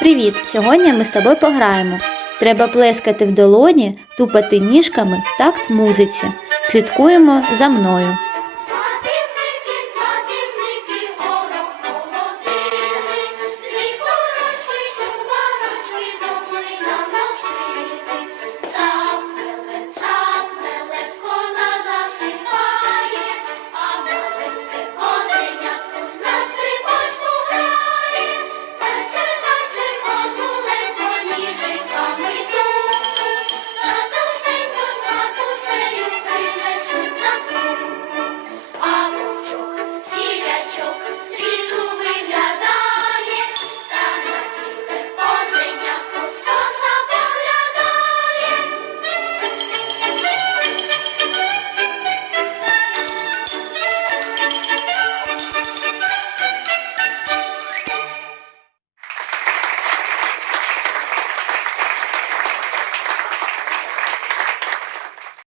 Привіт! Сьогодні ми з тобою пограємо. Треба плескати в долоні, тупати ніжками в такт музиці. Слідкуємо за мною. Thank.